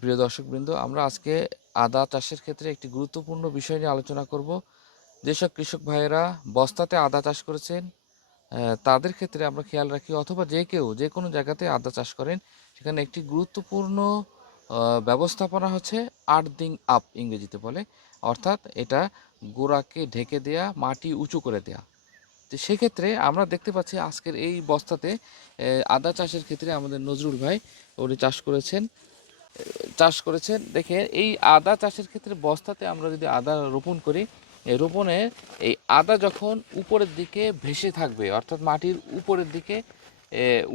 প্রিয় দর্শকবৃন্দ, আমরা আজকে আদা চাষের ক্ষেত্রে একটি গুরুত্বপূর্ণ বিষয় নিয়ে আলোচনা করব। যেসব কৃষক ভাইয়েরা বস্তাতে আদা চাষ করেছেন তাদের ক্ষেত্রে আমরা খেয়াল রাখি অথবা যে কেউ যে কোনো জায়গাতে আদা চাষ করেন। সেখানে একটি গুরুত্বপূর্ণ ব্যবস্থাপনা হচ্ছে আর্দিং আপ ইংরেজিতে বলে। অর্থাৎ এটা গোড়াকে ঢেকে দেয়া, মাটি উঁচু করে দেয়া। তো সেক্ষেত্রে আমরা দেখতে পাচ্ছি আজকের এই বস্তাতে আদা চাষের ক্ষেত্রে আমাদের নজরুল ভাই, উনি চাষ করেছেন। চাষ করেছেন। দেখে এই আদা চাষের ক্ষেত্রে বস্তাতে আমরা যদি আদা রোপণ করি এই রোপণে এই আদা যখন উপরের দিকে ভেসে থাকবে অর্থাৎ মাটির উপরের দিকে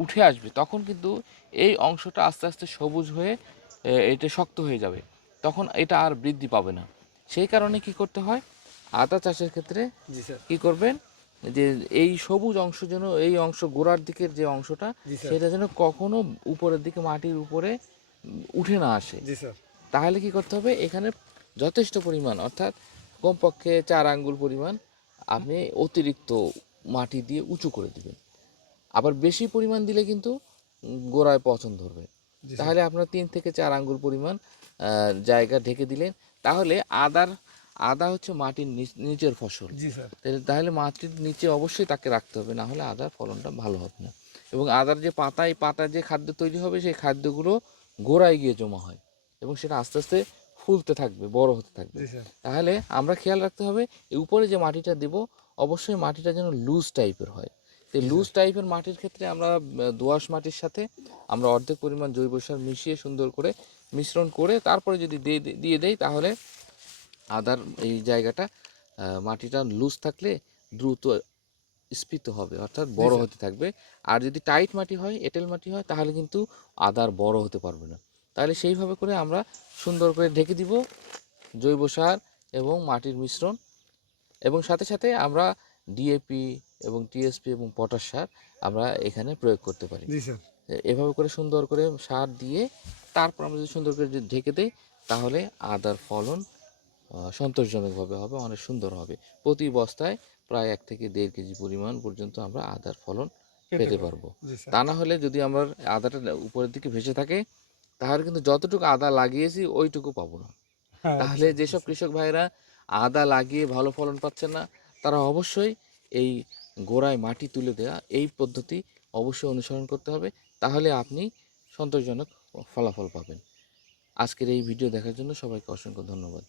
উঠে আসবে তখন কিন্তু এই অংশটা আস্তে আস্তে সবুজ হয়ে এটা শক্ত হয়ে যাবে। তখন এটা আর বৃদ্ধি পাবে না। সেই কারণে কি করতে হয়? আদা চাষের ক্ষেত্রে কি করবেন? যে এই সবুজ অংশ যেন এই অংশ গোড়ার দিকের যে অংশটা সেটা যেন কখনো উপরের দিকে মাটির উপরে উঠে না আসে। জি স্যার। তাহলে কি করতে হবে? এখানে যথেষ্ট পরিমাণ অর্থাৎ কমপক্ষে চার আঙ্গুল পরিমাণ আপনি অতিরিক্ত মাটি দিয়ে উঁচু করে দিবেন। আবার বেশি পরিমাণ দিলে কিন্তু গোড়ায় পচন ধরবে। তাহলে আপনার তিন থেকে চার আঙ্গুল পরিমাণ জায়গা ঢেকে দিলেন। তাহলে আদার আদা হচ্ছে মাটির নিচ- নিচের ফসল। তাহলে- মাটির নিচে অবশ্যই তাকে রাখতে হবে না হলে আদার ফলনটা ভালো হবে না। এবং আদার যে পাতায় পাতায় যে খাদ্য তৈরি হবে সেই খাদ্যগুলো গোড়ায় গিয়ে জমা হয় এবং সেটা আস্তে আস্তে ফুলতে থাকবে বড় হতে থাকবে। তাহলে আমরা খেয়াল রাখতে হবে এই উপরে যে মাটিটা দেব অবশ্যই মাটিটা যেন লুজ টাইপের হয়। তো লুজ টাইপের মাটির ক্ষেত্রে আমরা দোআঁশ মাটির সাথে আমরা অর্ধেক পরিমাণ জৈব সার মিশিয়ে সুন্দর করে মিশ্রণ করে তারপরে যদি দিয়ে দিয়ে দেই তাহলে আদার এই জায়গাটা মাটিটা লুজ থাকলে দ্রুত স্ফীত হবে অর্থাৎ বড় হতে থাকবে। আর যদি টাইট মাটি হয় এঁটেল মাটি হয় তাহলে কিন্তু আদার বড় হতে পারবে না। তাহলে সেইভাবে করে আমরা সুন্দর করে ঢেকে দিব জৈব সার এবং মাটির মিশ্রণ। এবং সাথে সাথে আমরা ডিএপি এবং টিএসপি এবং পটাশ সার আমরা এখানে প্রয়োগ করতে পারি। এভাবে করে সুন্দর করে সার দিয়ে তারপর আমরা যদি সুন্দর করে যদি ঢেকে দেই তাহলে আদার ফলন সন্তোষজনকভাবে হবে অনেক সুন্দর হবে। প্রতি বস্তায় প্রায় এক থেকে দেড় কেজি পরিমাণ পর্যন্ত আমরা আদার ফলন পেতে পারব। তা না হলে যদি আমরা আদাটা উপরের দিকে ভেসে থাকে তাহলে কিন্তু যতটুকু আদা লাগিয়েছি ওইটুকু পাবো না। হ্যাঁ, তাহলে যেসব কৃষক ভাইরা আদা লাগিয়ে ভালো ফলন পাচ্ছেন না তারা অবশ্যই এই গোড়ায় মাটি তুলে দেওয়া এই পদ্ধতি অবশ্যই অনুসরণ করতে হবে। তাহলে আপনি সন্তোষজনক ফলাফল পাবেন। আজকের এই ভিডিও দেখার জন্য সবাইকে অসংখ্য ধন্যবাদ।